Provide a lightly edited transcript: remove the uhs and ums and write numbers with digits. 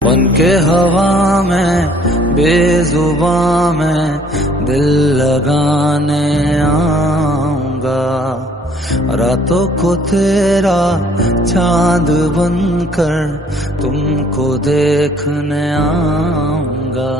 बन के हवा में बेजुबां में दिल लगाने आऊंगा, रातों को तेरा चांद बनकर तुमको देखने आऊंगा।